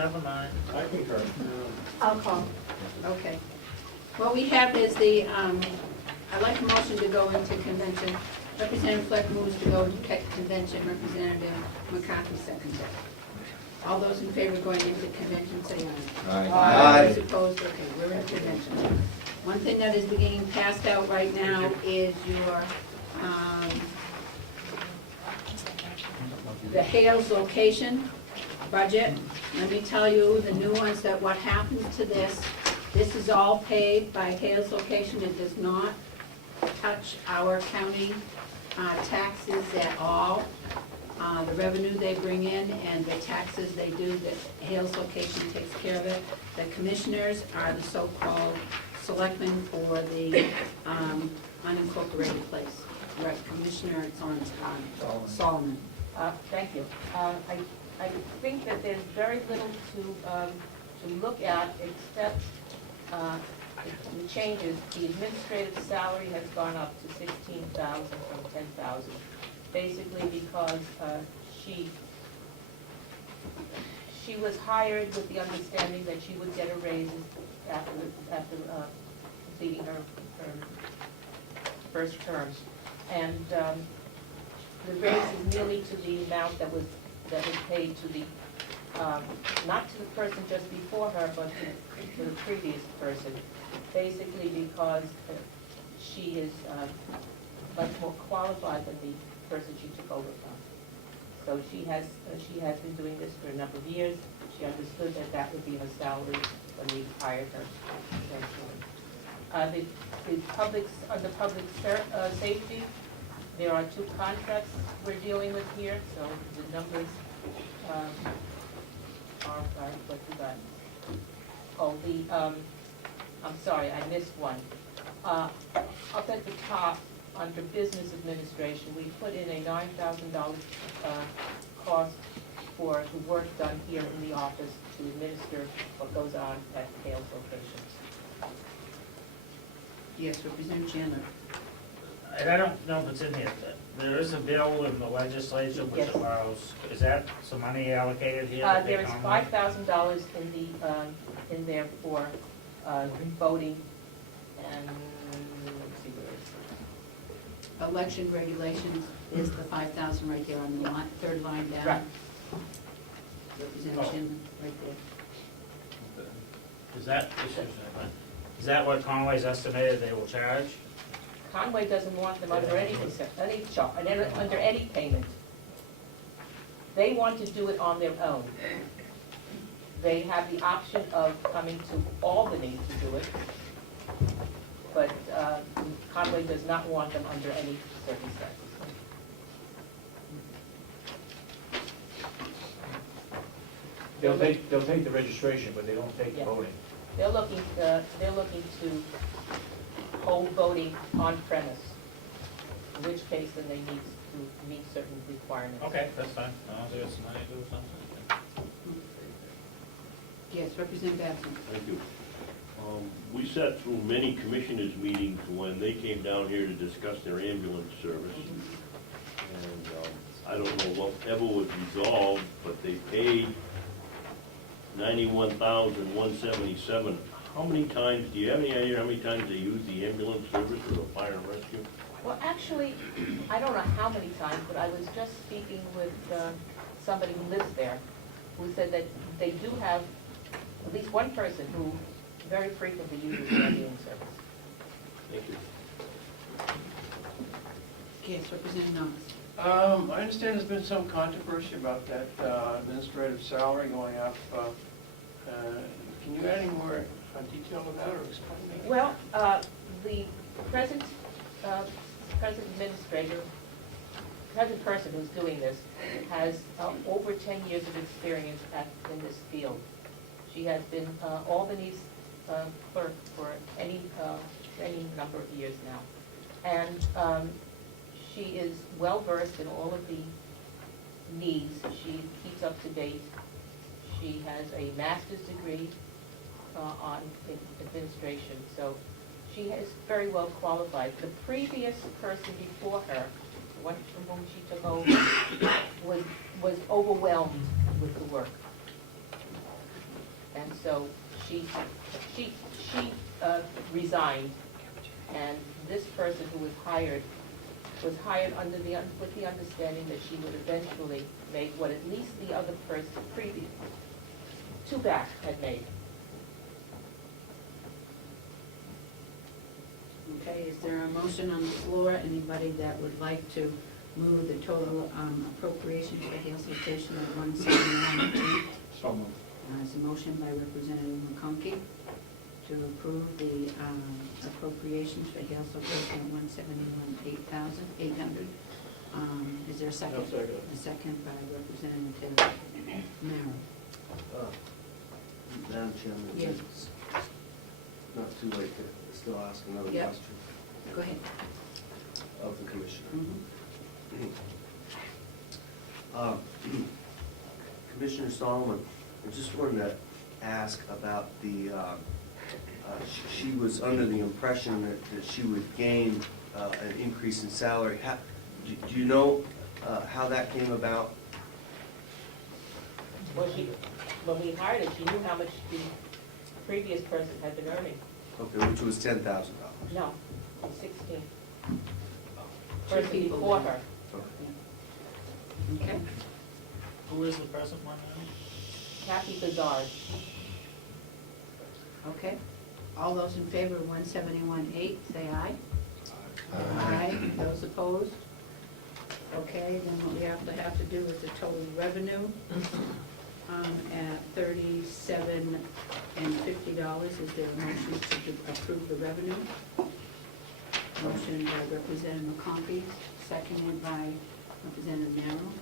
never mind. I concur. I'll call. Okay. What we have is the, I'd like a motion to go into convention. Representative Fleck moves to go into convention. Representative McCarthy seconds it. All those in favor of going into convention, say aye. Aye. Those opposed, okay, we're in convention. One thing that is being passed out right now is your, the Hales location budget. Let me tell you the new ones, that what happens to this is all paid by Hales location. It does not touch our county taxes at all. The revenue they bring in and the taxes they do, the Hales location takes care of it. The commissioners are the so-called selectmen for the unincorporated place. Right, Commissioner, it's on Solomon. Thank you. I think that there's very little to look at except the changes. The administrative salary has gone up to $16,000 from $10,000, basically because she was hired with the understanding that she would get a raise after completing her first term, and the raise is nearly to the amount that was paid to the not to the person just before her, but to the previous person, basically because she is much more qualified than the person she took over from. So she has been doing this for a number of years. She understood that that would be her salary when we hired her eventually. Under public safety, there are two contracts we're dealing with here, so the numbers are, what you got? Oh, I'm sorry, I missed one. Up at the top, under business administration, we put in a $9,000 cost for the work done here in the office to administer what goes on at Hales locations. Yes, Representative Chandler. And I don't know if it's in here, but there is a bill in the legislature which Yes. allows, is that some money allocated here? There is $5,000 in there for voting, and let's see where it is. Election regulations is the 5,000 right there on the third line down. Right. Representative Chandler, right there. Is that what Conway's estimated they will charge? Conway doesn't want them under under any payment. They want to do it on their own. They have the option of coming to Albany to do it, but Conway does not want them under any circumstances. They'll take the registration, but they don't take the Yeah. voting. They're looking to hold voting on premise, in which case then they need to meet certain requirements. Okay, that's fine. There's some money to do something. Yes, Representative Batson. Thank you. We sat through many commissioners' meetings when they came down here to discuss their ambulance service. And I don't know whatever was resolved, but they paid $91,177. How many times, do you have any idea how many times they use the ambulance service for the fire and rescue? Well, actually, I don't know how many times, but I was just speaking with somebody who lives there, who said that they do have at least one person who very frequently uses the ambulance service. Thank you. Yes, Representative Knox. I understand there's been some controversy about that administrative salary going up. Can you add any more detail to that or explain that? Well, the present administrator, present person who's doing this has over 10 years of experience in this field. She has been Albany's clerk for any number of years now. And she is well versed in all of the needs. She keeps up to date. She has a master's degree in administration, so she is very well qualified. The previous person before her, the one from whom she took over, was overwhelmed with the work. So she resigned, and this person who was hired under with the understanding that she would eventually make what at least the other person, two back, had made. Okay, is there a motion on the floor? Anybody that would like to move the total appropriation for Hales Location at 171? So moved. There's a motion by Representative McConkey to approve the appropriations for Hales Location at 171,800. Is there a second? No, second. A second by Representative Merrill. Madam Chairman, Yes. it's not too late to still ask another Yep. question Go ahead. of the commissioner. Mhm. Commissioner Solomon, I just wanted to ask about the, she was under the impression that she would gain an increase in salary. Do you know how that came about? When we hired her, she knew how much the previous person had been earning. Okay, which was $10,000. No, 16. Two Person people. before her. Okay. Who is the present one now? Kathy Bazard. Okay. All those in favor of 171.8, say aye. Aye. Those opposed? Okay, then what we have to do is the total revenue at $37,050. Is there a motion to approve the revenue? Motion by Representative McConkey, seconded by Representative Merrill.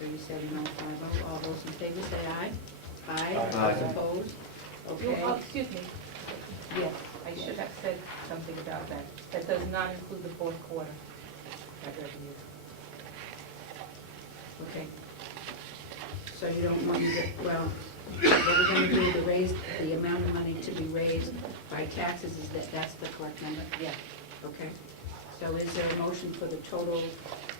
37,050. All those in favor say aye. Aye. Aye. Those opposed? Okay. Excuse me. Yes, I should have said something about that. That does not include the fourth quarter. That revenue. Okay. So you don't want to get, well, what we're gonna do, the amount of money to be raised by taxes, that's the correct number? Yes. Okay. So is there a motion for the total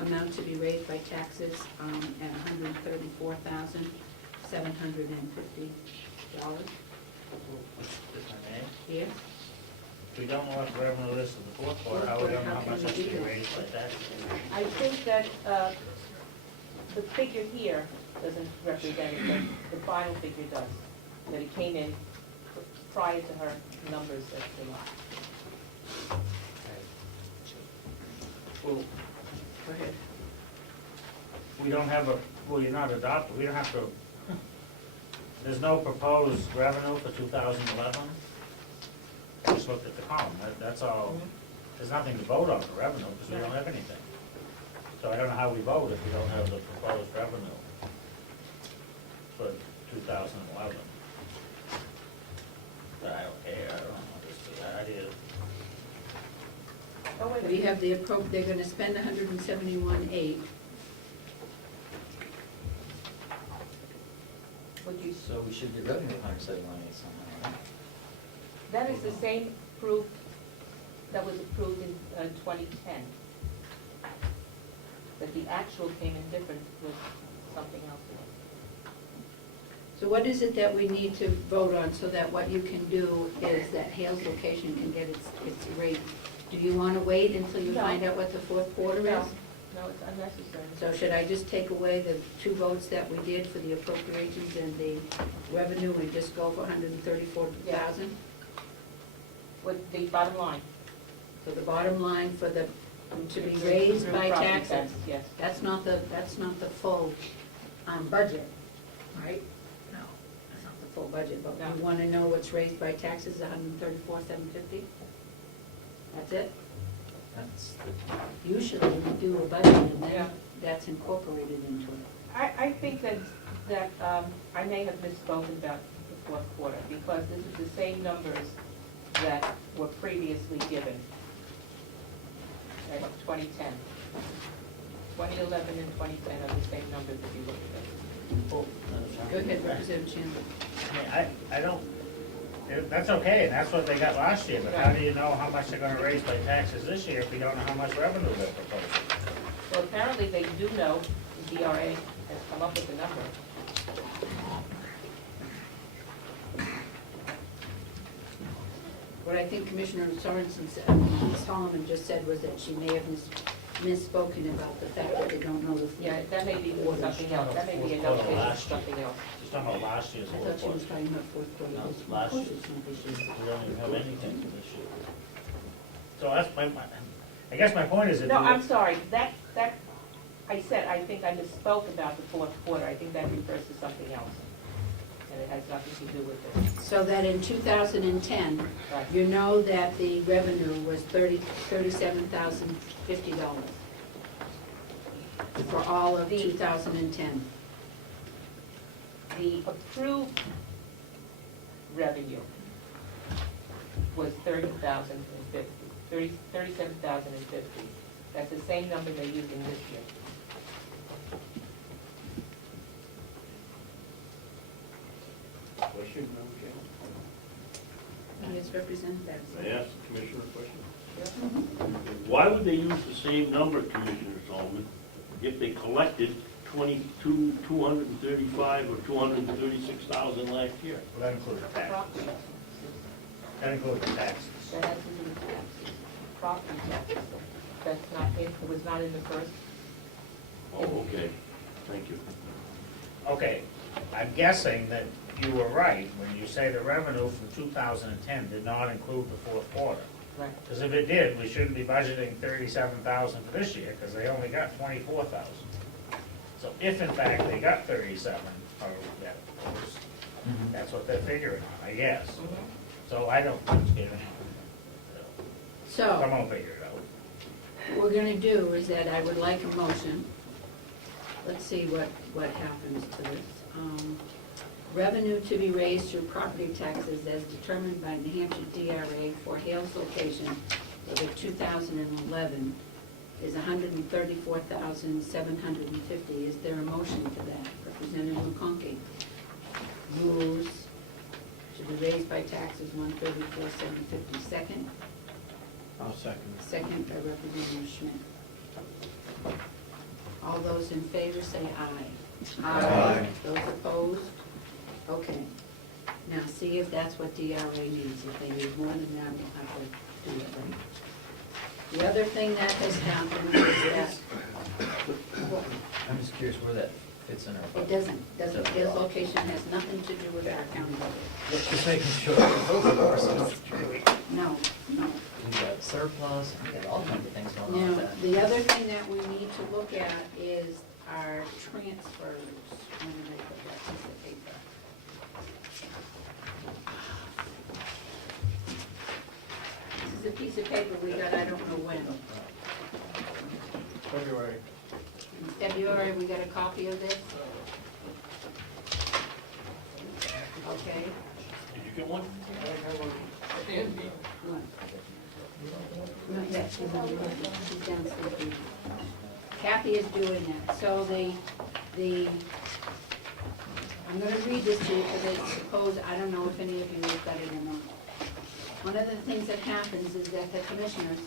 amount to be raised by taxes at $134,750? If I may. Yes? If we don't know what the revenue is for the fourth quarter, how we don't know how much it's to be raised by taxes? I think that the figure here doesn't represent it, but the final figure does. That it came in prior to her numbers that came up. Well, Go ahead. we don't have well, you're not adopted, we don't have to, there's no proposed revenue for 2011? Just looked at the column, that's all. There's nothing to vote on for revenue, because we don't have anything. So I don't know how we vote if we don't have the proposed revenue for 2011. But I don't care, I don't know, just the idea. Oh, wait a We minute. have they're gonna spend 171.8. Would you, So we should get revenue of 171.8 somehow, right? that is the same proof that was approved in 2010. But the actual came in different with something else in it. So what is it that we need to vote on so that what you can do is that Hales Location can get its rate? Do you want to wait until you No. find out what the fourth quarter is? No, it's unnecessary. So should I just take away the two votes that we did for the appropriations and the revenue and just go for 134,000? With the bottom line. So the bottom line for the, to be raised Through by property taxes? tax, yes. That's not the full budget, right? No, that's not the full budget, but No. we want to know what's raised by taxes, 134,750? That's it? That's Usually we do a budget and Yeah. then that's incorporated into it. I think that I may have misspoken about the fourth quarter, because this is the same numbers that were previously given at 2010. 2011 and 2010 are the same numbers if you look at them. Well, Go ahead, Representative Chandler. I don't, that's okay, and that's what they got last year, but how do you know how much they're gonna raise by taxes this year if you don't know how much revenue they're proposing? Well, apparently they do know, the DRA has come up with a number. What I think Commissioner Sorensen said, Solomon just said was that she may have misspoken about the fact that they don't know the. Yeah, that may be Fourth- something else, that may be fourth another quarter issue, last year. something else. She's talking about last year's I fourth thought she was quarter. talking about fourth quarter. No, this year. last Of course year. it's not this year. We don't even have anything for this year. So that's I guess my point is that. No, I'm sorry, that, I said, I think I misspoke about the fourth quarter, I think that refers to something else. And it has nothing to do with this. So that in 2010, Right. you know that the revenue was $37,050 for all of 2010. The approved revenue was $37,050. That's the same number they're using this year. Question, Madam Chairman? He has represented that. May I ask the Commissioner a question? Why would they use the same number, Commissioner Solomon, if they collected 235 or 236,000 last year? Well, that includes the taxes. Property, That includes the taxes. that has to do with taxes. Property taxes, that's not in, it was not in the first. Oh, okay, thank you. Okay, I'm guessing that you were right when you say the revenue from 2010 did not include the fourth quarter. Right. Because if it did, we shouldn't be budgeting 37,000 for this year, because they only got 24,000. So if in fact they got 37, or, yeah, of course, that's what they're figuring on, I guess. So I don't, So, someone will figure it out. what we're gonna do is that I would like a motion. Let's see what happens to this. Revenue to be raised through property taxes as determined by New Hampshire DRA for Hales location for the 2011 is $134,750. Is there a motion to that? Representative McConkey moves to be raised by taxes $134,750. Second? I'll second. Second by Representative Schmidt. All those in favor say aye. Aye. Those opposed? Okay. Now, see if that's what DRA needs. If they need more than that, we'll have to do it, right? The other thing that has happened is that, I'm just curious where that fits in our it budget. doesn't, his location has nothing to do with our county budget. Just making sure. No, no. We got surplus, we got all kinds of things going on Now, with that. the other thing that we need to look at is our transfers. When did I put that piece of paper? This is a piece of paper we got, I don't know when. February. In February, we got a copy of this? Okay. Did you get one? What? Not yet, she's downstairs. Kathy is doing that, so I'm gonna read this to you because I suppose, I don't know if any of you have got it or not. One of the things that happens is that the commissioners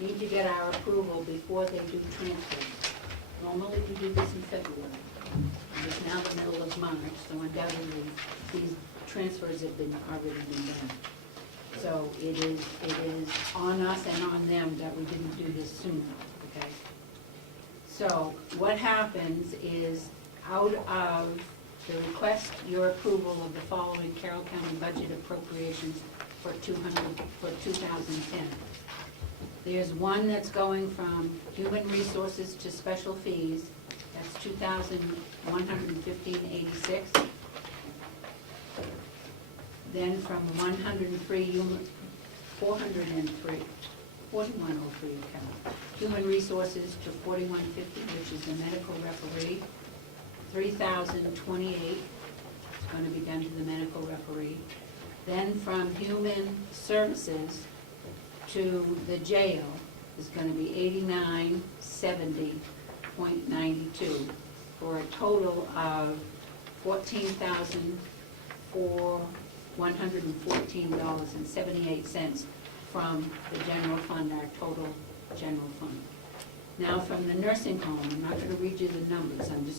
need to get our approval before they do transfers. Normally, we do this in February. It's now the middle of March, so undoubtedly, these transfers have already been done. So it is on us and on them that we didn't do this sooner, okay? So what happens is, out of the request, your approval of the following Carroll County budget appropriations for 2010. There's one that's going from human resources to special fees, that's $2,115.86. Then from 4103 account, human resources to 4150, which is the medical referee. 3,028 is going to be done to the medical referee. Then from human services to the jail is going to be 8970.92 for a total of $114.78 from the general fund, our total general fund. Now, from the nursing home, I'm not going to read you the numbers, I'm just